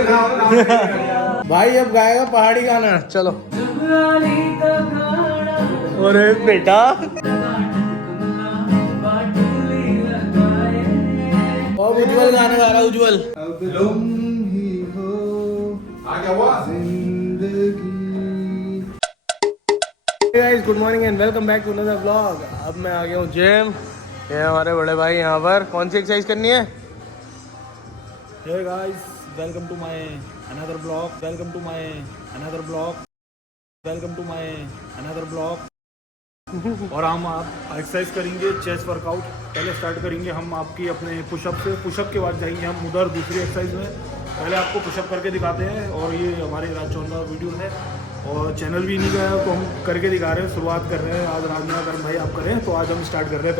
भाई अब गाएगा पहाड़ी गाना, चलो। अरे बेटा और उज्जवल गाना गा रहा, Ujjwal. Guys good morning and welcome back to another vlog. अब मैं आ गया हूँ जिम। ये हमारे बड़े भाई यहाँ पर कौन सी एक्सरसाइज करनी है? Hey guys, welcome to my another vlog. Welcome to my another vlog. Welcome to my another vlog. और हम आप एक्सरसाइज करेंगे चेस्ट वर्कआउट। पहले स्टार्ट करेंगे हम आपकी अपने पुशअप से। पुशअप के बाद जाएंगे हम उधर दूसरी एक्सरसाइज में। पहले आपको पुशअप करके दिखाते हैं और ये हमारे राज चौंदा वीडियो है और चैनल भी नहीं गया तो हम करके दिखा रहे हैं, शुरुआत कर रहे हैं। आज राजना अगर भाई आप करें तो आज हम स्टार्ट कर रहे हैं।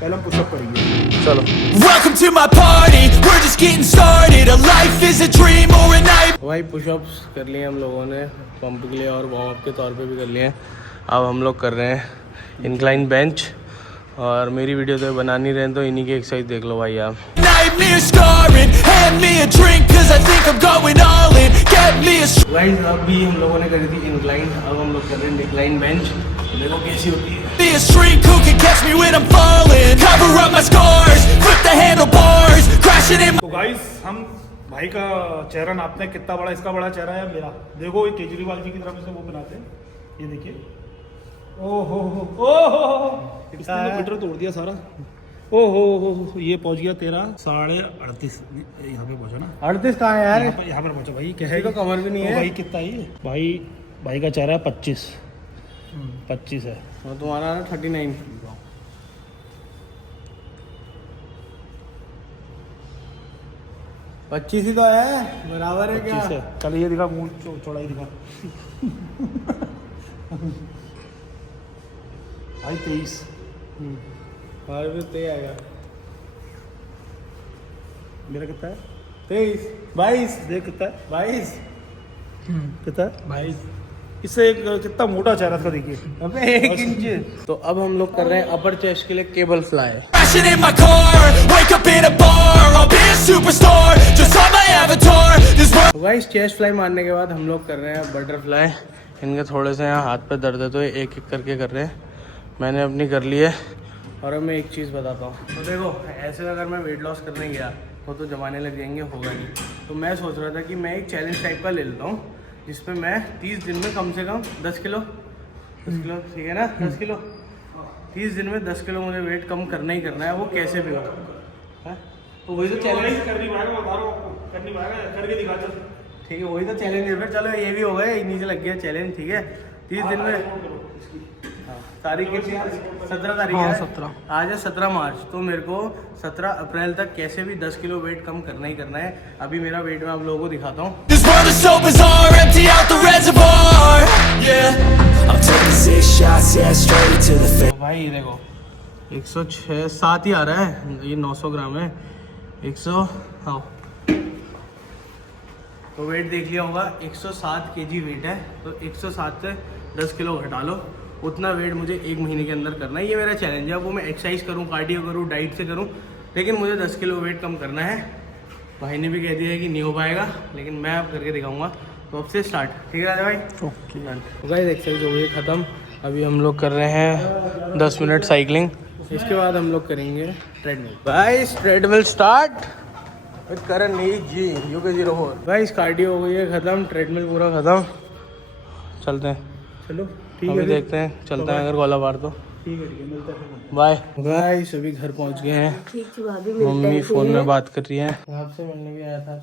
पहले हम पुशअप करेंगे, चलो। Welcome to my party, we're just getting started. A life is a dream or a night. भाई पुशअप्स कर लिए हम लोगों ने पंप के लिए और वार्म अप के तौर पे भी कर लिए हैं। अब हम लोग कर रहे हैं इंक्लाइन बेंच और मेरी वीडियो तो बना नहीं रहे हैं तो इन्हीं की एक्सरसाइज देख लो भाई आप। Nightmare scarring, hand me a drink cause I think I'm going all in. Get me a guys अभी हम लोगों ने करी थी इंक्लाइन, अब हम लोग कर रहे हैं डिक्लाइन बेंच। देखो कैसी होती है। be a streak who can catch me when I'm falling. Cover up my scars, flip the handlebars, crashing in. तो गाइस हम भाई का चेहरा नापते हैं कितना बड़ा इसका बड़ा चेहरा है मेरा। देखो ये केजरीवाल जी की तरफ से वो बनाते हैं, ये देखिए। ओहो इसने तो मीटर तोड़ दिया सारा। ओहो ये पहुंच गया तेरा 38.5 यहाँ पे पहुंचा ना। 38 कहाँ है यार? यहाँ पर पहुंचा भाई। क्या है तो कमर भी नहीं है भाई। कितना है भाई का चेहरा 25 है और तुम्हारा 39। 25 ही तो है, बराबर है क्या? 25 है। चल ये दिखा मुंह चौड़ाई दिखा। भाई 23। और भी 23 आएगा। मेरा कितना है? 23 22 देख कितना है? 22 कितना है? 22। इससे एक कितना मोटा चेहरा था देखिए। अबे 1 इंच। तो अब हम लोग कर रहे हैं अपर चेस्ट के लिए cable fly. Crashing in my car, wake up in a bar. I'll be a superstar, just on my avatar. This world. तो गाइस चेस्ट फ्लाई मारने के बाद हम लोग कर रहे हैं बटरफ्लाई। इनके थोड़े से यहाँ हाथ पे दर्द है तो एक एक करके कर रहे हैं। मैंने अपनी कर ली है और अब मैं एक चीज़ बताता हूँ। तो देखो ऐसे अगर मैं वेट लॉस करने गया तो जमाने लग जाएंगे, होगा नहीं। तो मैं सोच रहा था कि मैं एक चैलेंज टाइप का ले लेता हूँ जिसमें मैं 30 दिन में कम से कम 10 किलो ठीक है ना, 10 किलो 30 दिन में 10 किलो मुझे वेट कम करना ही करना है, वो कैसे भी हो। तो वही तो चैलेंज करनी पाएगा करके दिखा। चल ठीक है, वही तो चैलेंज है फिर। चलो ये भी हो गया, इन्हीं से लग गया चैलेंज। ठीक है 30 दिन में तारीख कितनी? 17 तारीख है। 17 आज है 17 मार्च। तो मेरे को 17 अप्रैल तक कैसे भी 10 किलो वेट कम करना ही करना है। अभी मेरा वेट मैं आप लोगों को दिखाता हूँ। This world is so bizarre, empty out the reservoir. Yeah, I'm taking 6 shots, yeah, straight to the face. तो भाई ये देखो 106 7 ही आ रहा है, ये 900 ग्राम है। 100 हाँ तो वेट देख लिया होगा, 107 kg वेट है। तो 107 से 10 किलो घटा लो, उतना वेट मुझे 1 महीने के अंदर करना है। ये मेरा चैलेंज है। वो मैं एक्सरसाइज करूँ, कार्डियो करूँ, डाइट से करूँ, लेकिन मुझे 10 किलो वेट कम करना है। भाई ने भी कह दिया है कि नहीं हो पाएगा, लेकिन मैं अब करके दिखाऊंगा। तो अब से स्टार्ट, ठीक है राजा भाई? ओके। तो गाइस एक्सरसाइज हो गई ख़त्म। अभी हम लोग कर रहे हैं 10 मिनट साइकिलिंग। इसके बाद हम लोग करेंगे ट्रेडमिल। गाइस ट्रेडमिल स्टार्ट करण जी UK04। गाइस कार्डियो हो गई है ख़त्म, ट्रेडमिल पूरा ख़त्म। चलते हैं, चलो ठीक अभी है, देखते हैं, चलते हैं अगर गोला बार तो। ठीक है मिलता है। बाय गाइस, अभी घर पहुंच गए हैं। मम्मी फ़ोन में बात कर रही है। आपसे मिलने भी आया था।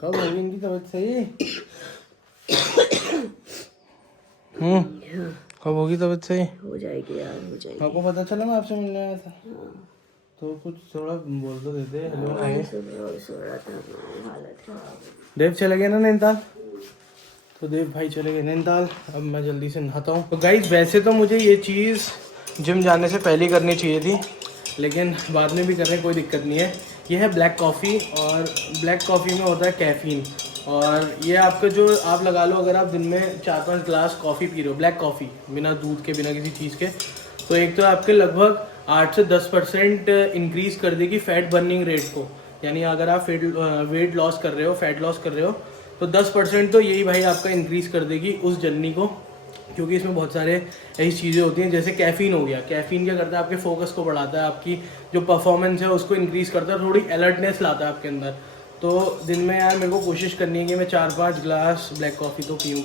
कब होगी इनकी तबीयत सही? कब होगी तबीयत सही? हो जाएगी यार, हो जाएगी। आपको पता चला मैं आपसे मिलने आया था? तो कुछ थोड़ा बोल तो देते। हेलो सो रहा था, हालत खराब। देव चले गए ना नैनीताल? तो देव भाई चले गए नैनीताल। अब मैं जल्दी से नहाता हूँ। तो गाइस वैसे तो मुझे ये चीज़ जिम जाने से पहले करनी चाहिए थी, लेकिन बाद में भी करने कोई दिक्कत नहीं है। ये है ब्लैक कॉफ़ी और ब्लैक कॉफ़ी में होता है कैफ़ीन। और ये आपका जो आप लगा लो, अगर आप दिन में 4-5 ग्लास कॉफ़ी पी रहे हो, ब्लैक कॉफ़ी बिना दूध के, बिना किसी चीज़ के, तो एक तो आपके लगभग 8 से 10% इंक्रीज़ कर देगी फैट बर्निंग रेट को। यानी अगर आप वेट लॉस कर रहे हो, फैट लॉस कर रहे हो, तो 10% तो यही भाई आपका इंक्रीज़ कर देगी उस जर्नी को, क्योंकि इसमें बहुत सारे ऐसी चीज़ें होती हैं जैसे कैफ़ीन हो गया। कैफ़ीन क्या करता है, आपके फोकस को बढ़ाता है, आपकी जो परफॉर्मेंस है उसको इंक्रीज़ करता है, थोड़ी अलर्टनेस लाता है आपके अंदर। तो दिन में यार मेरे को कोशिश करनी है कि मैं 4-5 ग्लास ब्लैक कॉफ़ी तो पीऊँ,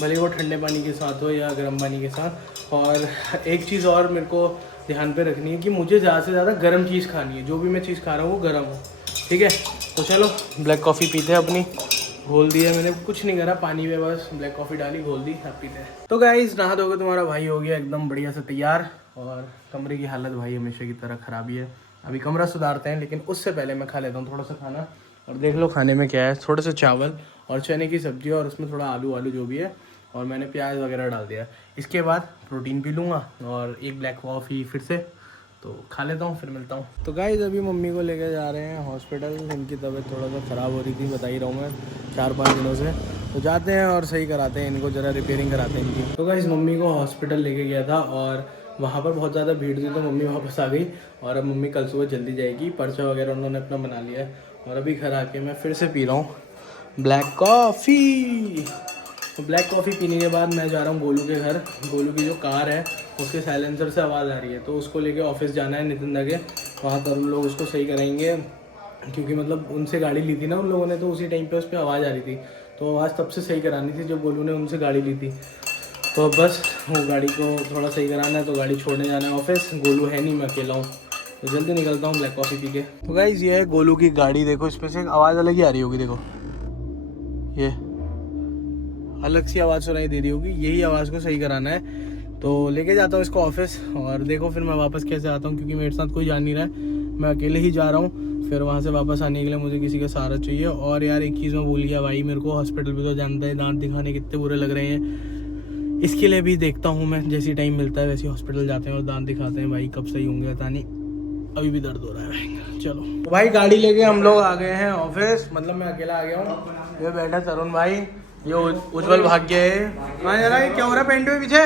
भले वो ठंडे पानी के साथ हो या गर्म पानी के साथ। और एक चीज़ और मेरे को ध्यान पे रखनी है कि मुझे ज़्यादा से ज़्यादा गर्म चीज़ खानी है, जो भी मैं चीज़ खा रहा हूँ वो गर्म हो, ठीक है। तो चलो ब्लैक कॉफ़ी पीते हैं अपनी। घोल दिया मैंने, कुछ नहीं करा, पानी में बस ब्लैक कॉफ़ी डाली, घोल दी, अब पीते हैं। तो गाइस नहा धोकर तुम्हारा भाई हो गया एकदम बढ़िया से तैयार, और कमरे की हालत भाई हमेशा की तरह ख़राब ही है। अभी कमरा सुधारते हैं, लेकिन उससे पहले मैं खा लेता हूँ थोड़ा सा खाना। और देख लो खाने में क्या है, थोड़े से चावल और चने की सब्ज़ी, और उसमें थोड़ा आलू जो भी है, और मैंने प्याज वगैरह डाल दिया। इसके बाद प्रोटीन पी लूँगा और एक ब्लैक कॉफ़ी फिर से, तो खा लेता हूँ, फिर मिलता हूँ। तो गाइस अभी मम्मी को लेकर जा रहे हैं हॉस्पिटल, इनकी तबीयत थोड़ा सा ख़राब हो रही थी, बता ही रहा हूँ मैं, 4-5 दिनों से। तो जाते हैं और सही कराते हैं इनको, ज़रा रिपेयरिंग कराते हैं इनकी। तो गाइस मम्मी को हॉस्पिटल लेके गया था और वहाँ पर बहुत ज़्यादा भीड़ थी, तो मम्मी वापस आ गई, और अब मम्मी कल सुबह जल्दी जाएगी। पर्चा वगैरह उन्होंने अपना बना लिया है, और अभी घर आके मैं फिर से पी रहा हूँ ब्लैक कॉफ़ी। तो ब्लैक कॉफ़ी पीने के बाद मैं जा रहा हूँ गोलू के घर। गोलू की जो कार है उसके साइलेंसर से आवाज़ आ रही है, तो उसको लेके ऑफिस जाना है नितिन दा के, वहाँ पर हम लोग उसको सही कराएंगे, क्योंकि मतलब उनसे गाड़ी ली थी ना उन लोगों ने, तो उसी टाइम पे उस पर आवाज़ आ रही थी, तो आवाज़ तब से सही करानी थी जब गोलू ने उनसे गाड़ी ली थी। तो बस वो गाड़ी को थोड़ा सही कराना है, तो गाड़ी छोड़ने जाना है ऑफिस। गोलू है नहीं, मैं अकेला हूँ, तो जल्दी निकलता हूँ ब्लैक कॉफ़ी पी के। तो गाइस ये है गोलू की गाड़ी, देखो इसमें से आवाज़ अलग ही आ रही होगी, देखो ये अलग सी आवाज़ सुनाई दे रही होगी, यही आवाज़ को सही कराना है। तो लेके जाता हूँ इसको ऑफिस, और देखो फिर मैं वापस कैसे आता हूँ, क्योंकि मेरे साथ कोई जा नहीं रहा है, मैं अकेले ही जा रहा हूँ। फिर वहाँ से वापस आने के लिए मुझे किसी का सहारा चाहिए। और यार एक चीज़ मैं भूल गया भाई, मेरे को हॉस्पिटल भी तो जानता है, दांत दिखाने कितने बुरे लग रहे हैं, इसके लिए भी देखता हूँ मैं, जैसे टाइम मिलता है वैसे हॉस्पिटल जाते हैं और दांत दिखाते हैं भाई, कब सही होंगे पता नहीं, अभी भी दर्द हो रहा है भाई। चलो तो भाई गाड़ी लेके हम लोग आ गए हैं ऑफिस, मतलब मैं अकेला आ गया हूँ। ये बैठा तरुण भाई, ये उज्जवल भाग्य है, हाँ जरा ये क्या हो रहा है पेंट में पीछे,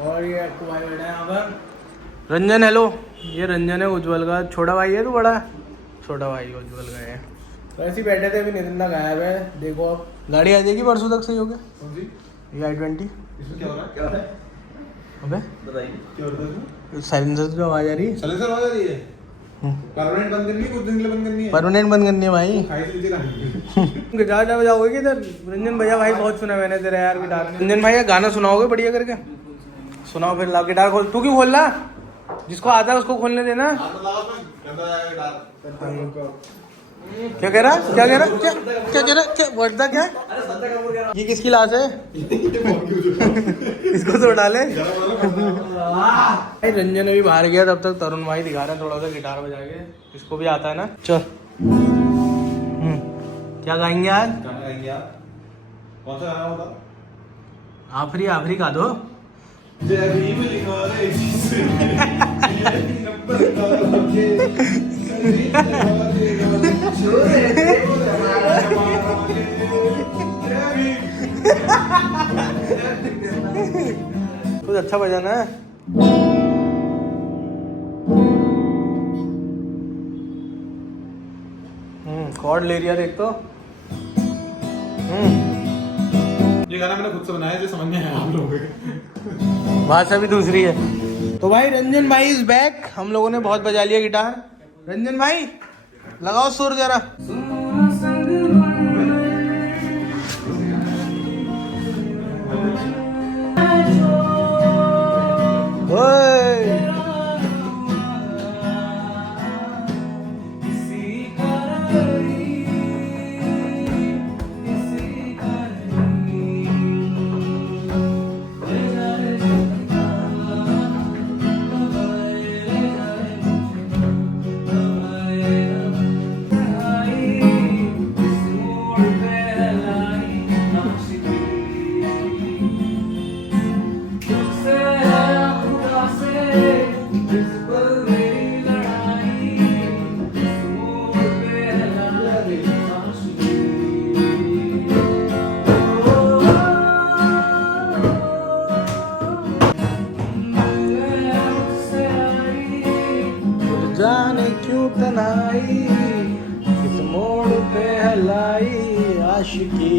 और ये आपको भाई बैठा है यहाँ पर रंजन। हेलो, ये रंजन है उज्जवल का छोटा भाई है, तू बड़ा छोटा भाई उज्जवल का है। तो ऐसे ही बैठे थे, अभी नितिन दा गायब है, देखो अब गाड़ी आ जाएगी परसों तक, सही हो गया ये i20। इसमें क्या हो रहा है? अबे बताइए क्या हो रहा है? साइलेंसर जो आवाज आ रही है, साइलेंसर आवाज आ रही है, परमानेंट बंद करनी है, कुछ दिन के लिए बंद करनी है, परमानेंट बंद करनी है भाई। खाई से नीचे लानी गिटार बजाओगे किधर? रंजन भैया भाई बहुत सुना मैंने तेरा यार गिटार। रंजन भैया गाना सुनाओगे बढ़िया करके, सुनाओ फिर। ला गिटार खोल, तू क्यों खोल रहा, जिसको आता है उसको खोलने देना। क्या कह रहा, क्या कह रहा, क्या कह रहा, क्या बढ़ता क्या, ये किसकी लाश है? इसको तो डाले। भाई रंजन अभी बाहर गया, तब तक तरुण भाई दिखा रहे हैं थोड़ा सा गिटार बजा के, इसको भी आता है ना। चल क्या गाएंगे आज? कौन सा गाना होता? आखिरी आखिरी गा दो। कुछ अच्छा बजाना है। कॉर्ड ले रही है देख तो। ये गाना मैंने खुद से बनाया है, जो समझ में आया आप लोगों को। भाषा भी दूसरी है। तो भाई रंजन भाई इज बैक, हम लोगों ने बहुत बजा लिया गिटार। रंजन भाई लगाओ सुर जरा। ओए कहलाई आशिकी।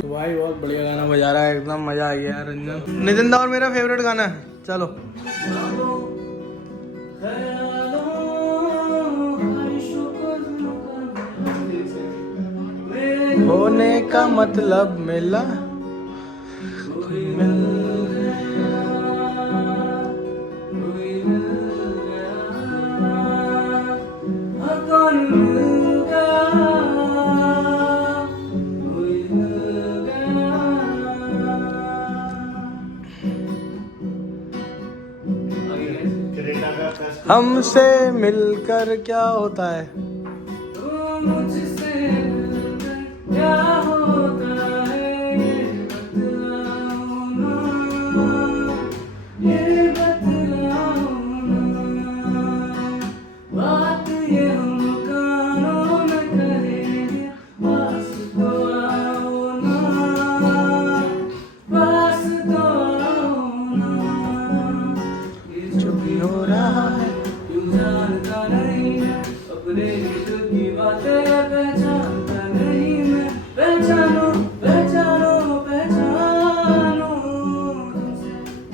तो भाई बहुत बढ़िया गाना बजा रहा है, एकदम मजा आई है यार। रंजन नितिन दा और मेरा फेवरेट गाना है। चलो होने का मतलब मिला हमसे मिलकर क्या होता है। क्या होता है ये बतलाओ ना, बात ये हम कानों में कहेंगे, पास तो आओ ना, पास तो आओ ना, ये जो भी हो रहा है क्यों जानता नहीं है, अपने दिल की बातें पहचानता नहीं मैं, पहचानो पहचानो पहचानो।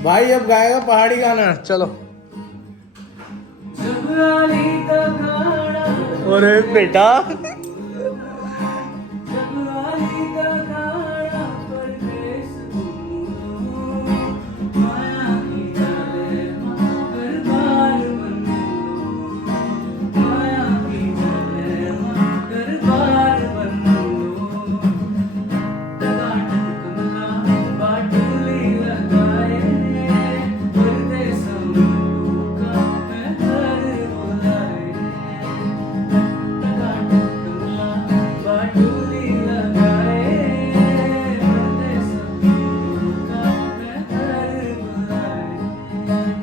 भाई अब गाएगा पहाड़ी गाना। चलो अरे बेटा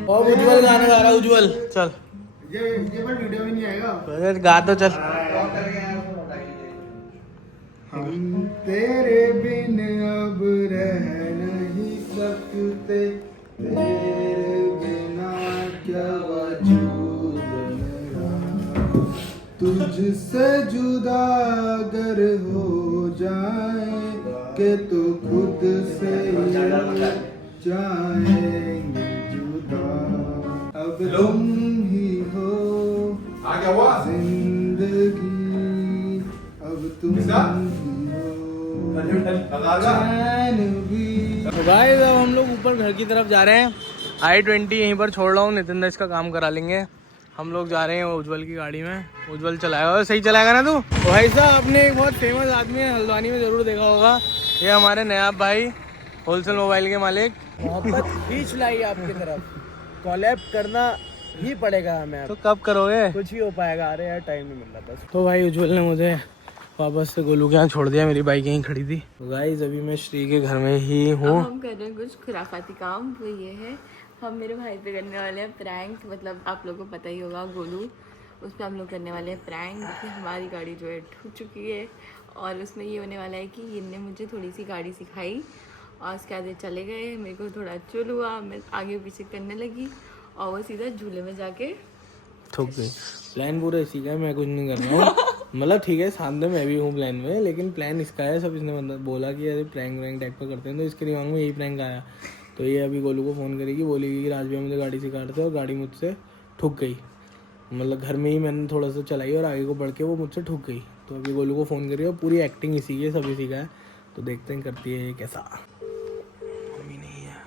और उज्जवल गाना गा रहा है। उज्जवल चल, ये पर वीडियो में नहीं आएगा। अरे गा तो चल। हम तेरे बिन अब रह नहीं सकते, तेरे बिना क्या वजूद मेरा, तुझसे जुदा अगर हो जाए के तो खुद से जाएंगे जुदा, अब तुम ही हो जिंदगी, अब तुम ही हो चैन भी। तो गाइस अब हम लोग ऊपर घर की तरफ जा रहे हैं। I-20 यहीं पर छोड़ रहा हूँ, नितिन दा इसका काम करा लेंगे। हम लोग जा रहे हैं उज्जवल की गाड़ी में। उज्जवल चलाएगा, सही चलाएगा ना तू? तो भाई साहब आपने एक बहुत फेमस आदमी है, हल्द्वानी में जरूर देखा होगा, ये हमारे नयाब भाई, होलसेल मोबाइल के मालिक। मोहब्बत खींच लाई आपकी तरफ, कॉलैब करना ही पड़ेगा हमें। तो कब करोगे? कुछ ही हो पाएगा। अरे यार टाइम नहीं मिल रहा बस। तो भाई उज्जवल ने मुझे वापस से गोलू के यहाँ छोड़ दिया, मेरी बाइक यहीं खड़ी थी। तो गाइस अभी मैं श्री के घर में ही हूँ। हम कर रहे हैं कुछ खुराफाती काम। वो ये है, हम मेरे भाई पे करने वाले हैं प्रैंक। मतलब आप लोगों को पता ही होगा, गोलू, उस पर हम लोग करने वाले हैं प्रैंक कि हमारी गाड़ी जो है ठुक चुकी है। और उसमें ये होने वाला है कि इनने मुझे थोड़ी सी गाड़ी सिखाई और उसके बाद ये चले गए। मेरे को थोड़ा चुल हुआ, मैं आगे पीछे करने लगी और वो सीधा झूले में जाके ठुक गई। प्लान पूरा इसी का है, मैं कुछ नहीं कर रहा हूँ। मतलब ठीक है, साथ में मैं भी हूँ प्लान में, लेकिन प्लान इसका है सब। इसने मतलब बोला कि अरे प्रैंक व्रैंक टाइप का करते हैं, तो इसके दिमाग में यही प्रैंक आया। तो ये अभी गोलू को फ़ोन करेगी, बोलेगी कि राज भैया मुझे गाड़ी सिखा रहे थे और गाड़ी मुझसे ठुक गई। मतलब घर में ही मैंने थोड़ा सा चलाई और आगे को बढ़ के वो मुझसे ठुक गई। तो अभी गोलू को फ़ोन करिए और पूरी एक्टिंग इसी की है, सब इसी का है। तो देखते हैं करती है ये कैसा। मम्मी नहीं है।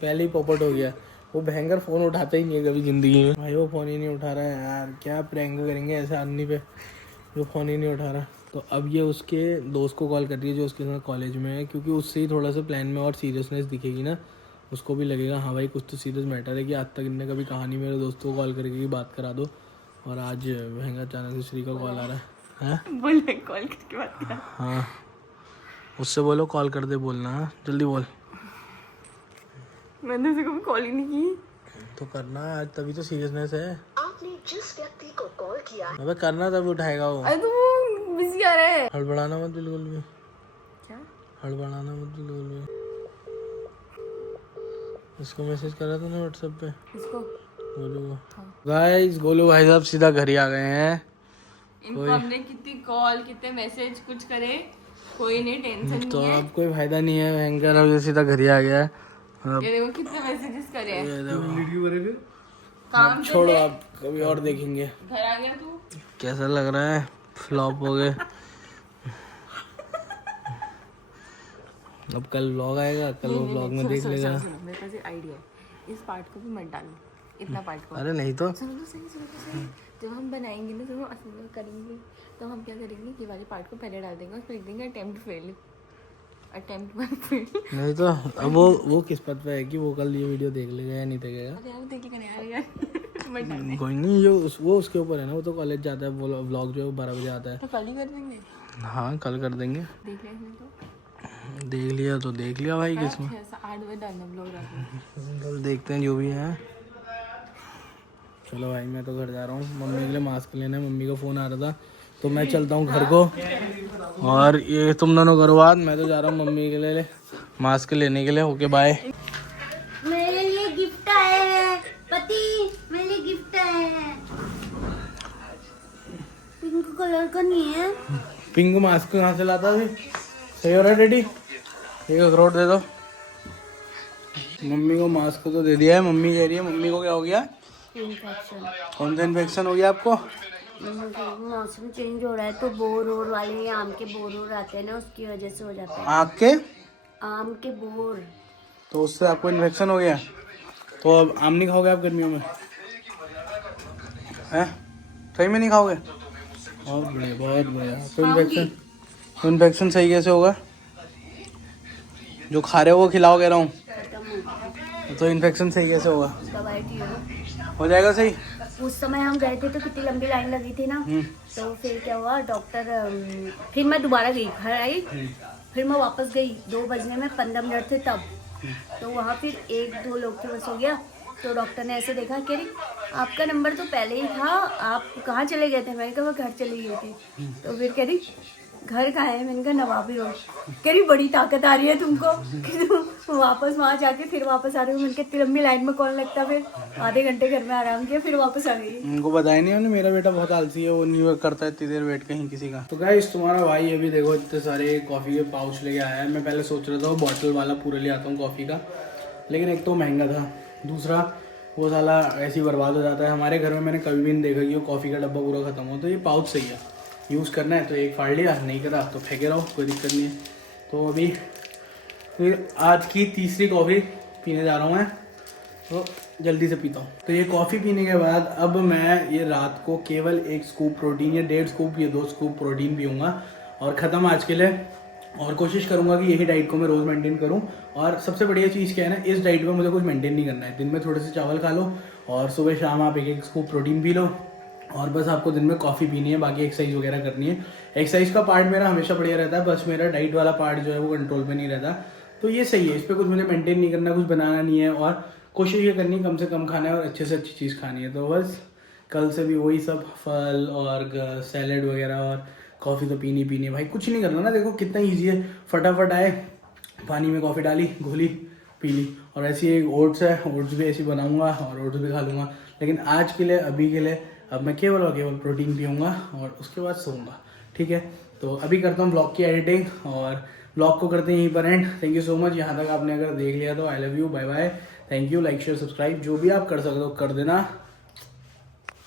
पहले ही पॉपट हो गया। वो भयंकर फ़ोन उठाता ही नहीं है कभी ज़िंदगी में। भाई वो फ़ोन ही नहीं उठा रहा है यार, क्या प्रैंक करेंगे ऐसे आदमी पे, जो फ़ोन ही नहीं उठा रहा। तो अब ये उसके दोस्त को कॉल कर रही है जो उसके साथ कॉलेज में है, क्योंकि उससे ही थोड़ा सा प्लान में और सीरियसनेस दिखेगी ना, उसको भी लगेगा हाँ भाई कुछ तो सीरियस मैटर है कि आज तक इनने कभी कहानी मेरे दोस्तों को कॉल करके बात करा दो। और आज भयंकर अचानक से श्री का कॉल आ रहा है। बोले कॉल करके बात कर। हाँ उससे बोलो कॉल कर दे, बोलना। हाँ जल्दी बोल। मैंने उसे कभी कॉल ही नहीं की। तो करना है आज, तभी तो सीरियसनेस है। आपने जिस व्यक्ति को कॉल किया है अबे करना तभी उठाएगा वो। अरे तू बिजी आ रहा है हड़बड़ाना मत बिल्कुल भी, क्या? हड़बड़ाना मत बिल्कुल भी। इसको मैसेज करा तूने व्हाट्सएप पे? इसको गोलू को। गाइस गोलू भाई साहब सीधा घर ही आ गए हैं। इनको हमने कितनी कॉल कितने मैसेज कुछ करे, कोई नहीं, टेंशन तो नहीं है। अब कोई फायदा नहीं है, भयंकर अब ये सीधा घर ही आ गया है। ये देखो कितने मैसेजेस करे हैं। ये देखो। काम पे छोड़ो थे, आप कभी और देखेंगे। घर आ गया तू। कैसा लग रहा है? फ्लॉप हो गए। अब कल व्लॉग आएगा, कल वो व्लॉग में देख लेगा। मेरे पास एक आइडिया है, इस पार्ट को भी मत डालो, इतना पार्ट को। अरे नहीं तो सुनो तो सही, सुनो तो सही। जब हम बनाएंगे ना, जब हम असल में करेंगे, तो हम क्या करेंगे, ये वाले पार्ट को पहले डाल देंगे और फिर लिख देंगे attempt fail, attempt one fail. नहीं तो अब वो किस्मत पे है कि वो कल ये वीडियो देख लेगा या नहीं देखेगा। अरे यार देखेगा नहीं यार, मत डाल। कोई नहीं, जो वो उसके ऊपर है ना, वो तो कॉलेज जाता है, वो व्लॉग जो है वो 12 बजे आता है। तो कल ही कर देंगे, हाँ कल कर देंगे। देख लेंगे तो। देख लिया तो देख लिया भाई, किस्मत। 8 बजे डालना ब्लॉग डालना। कल देखते हैं जो भी है। चलो भाई मैं तो घर जा रहा हूँ, मम्मी के लिए मास्क लेना है, मम्मी का फ़ोन आ रहा था तो मैं चलता हूँ घर को। और ये तुम दोनों करो बात, मैं तो जा रहा हूँ मम्मी के लिए मास्क लेने के लिए। Okay bye. मेरे लिए गिफ्ट आए हैं पति, मेरे लिए गिफ्ट आए हैं। पिंक कलर का नहीं है। पिंक मास्क कहाँ से लाता अभी? सही हो रहा है डैडी? एक अखरोट दे दो। मम्मी को मास्क तो दे दिया है, मम्मी कह रही है, मम्मी को क्या हो गया? इन्फेक्शन। कौन सा इन्फेक्शन हो गया आपको? मौसम चेंज हो रहा है तो बोर वाले आम के बोर आते हैं ना, उसकी वजह से हो जाता है। आँख के? आम के बोर। तो उससे आपको इन्फेक्शन हो गया? तो अब आम नहीं खाओगे आप गर्मियों में? हैं? सही में नहीं खाओगे? बहुत बढ़िया, बहुत बढ़िया। तो इन्फेक्शन सही कैसे होगा? जो खा रहे हो वो खिलाओ कह रहा हूँ। तो इन्फेक्शन सही कैसे होगा? दवाई दियो। हो जाएगा सही? उस समय हम गए थे तो कितनी लंबी लाइन लगी थी ना, तो फिर क्या हुआ, डॉक्टर, फिर मैं दोबारा गई, घर आई, फिर मैं वापस गई, 2 बजने में 15 मिनट थे तब, तो वहाँ फिर 1-2 लोग के बस हो गया। तो डॉक्टर ने ऐसे देखा, कह रही आपका नंबर तो पहले ही था, आप कहाँ चले गए थे? मैंने कहा मैं घर चली गई थी। तो फिर कह रही घर कहाँ है? मैंने कहा नवाबी रोड। कह रही बड़ी ताकत आ रही है तुमको कि तुम वापस वहाँ जाके फिर वापस आ रही हो। मैंने कहा इतनी लंबी लाइन में कौन लगता? फिर आधे घंटे घर में आराम किया, फिर वापस आ गई। उनको बताया नहीं हमने, मेरा बेटा बहुत आलसी है, वो नहीं करता इतनी देर वेट कहीं किसी का। तो गाइस तुम्हारा भाई अभी देखो इतने सारे कॉफ़ी के पाउच लेके आया है। मैं पहले सोच रहा था वो बॉटल वाला पूरा ले आता हूँ कॉफ़ी का, लेकिन एक तो महंगा था, दूसरा वो साला ऐसे ही बर्बाद हो जाता है। हमारे घर में मैंने कभी भी नहीं देखा कि वो कॉफ़ी का डब्बा पूरा ख़त्म हो। तो ये पाउच सही है, यूज़ करना है तो एक फाड़ लिया, नहीं करा तो फेंके रहो, कोई दिक्कत नहीं है। तो अभी फिर आज की तीसरी कॉफ़ी पीने जा रहा हूँ मैं, तो जल्दी से पीता हूँ। तो ये कॉफ़ी पीने के बाद अब मैं ये रात को केवल 1 स्कूप प्रोटीन या 1.5 स्कूप या 2 स्कूप प्रोटीन पीऊँगा और ख़त्म आज के लिए। और कोशिश करूँगा कि यही डाइट को मैं रोज़ मेंटेन करूँ। और सबसे बढ़िया चीज़ क्या है ना, इस डाइट में मुझे कुछ मेंटेन नहीं करना है। दिन में थोड़े से चावल खा लो और सुबह शाम आप 1-1 स्कूप प्रोटीन पी लो, और बस आपको दिन में कॉफ़ी पीनी है, बाकी एक्सरसाइज वगैरह करनी है। एक्सरसाइज का पार्ट मेरा हमेशा बढ़िया रहता है, बस मेरा डाइट वाला पार्ट जो है वो कंट्रोल में नहीं रहता। तो ये सही है, इस पर कुछ मुझे मेंटेन नहीं करना, कुछ बनाना नहीं है, और कोशिश ये करनी है कम से कम खाना है और अच्छे से अच्छी चीज़ खानी है। तो बस कल से भी वही सब फल और सैलेड वगैरह और कॉफ़ी तो पीनी है भाई, कुछ नहीं करना ना। देखो कितना ईजी है, फटाफट आए, पानी में कॉफ़ी डाली, घोली, पी ली। और ऐसी एक ओट्स है, ओट्स भी ऐसी बनाऊँगा और ओट्स भी खा लूँगा। लेकिन आज के लिए, अभी के लिए अब मैं केवल और केवल प्रोटीन पीऊँगा और उसके बाद सोऊंगा, ठीक है। तो अभी करता हूँ ब्लॉग की एडिटिंग और ब्लॉग को करते हैं यहीं पर end. Thank you so much, यहाँ तक आपने अगर देख लिया तो I love you, bye bye, thank you. Like share subscribe जो भी आप कर सकते हो कर देना।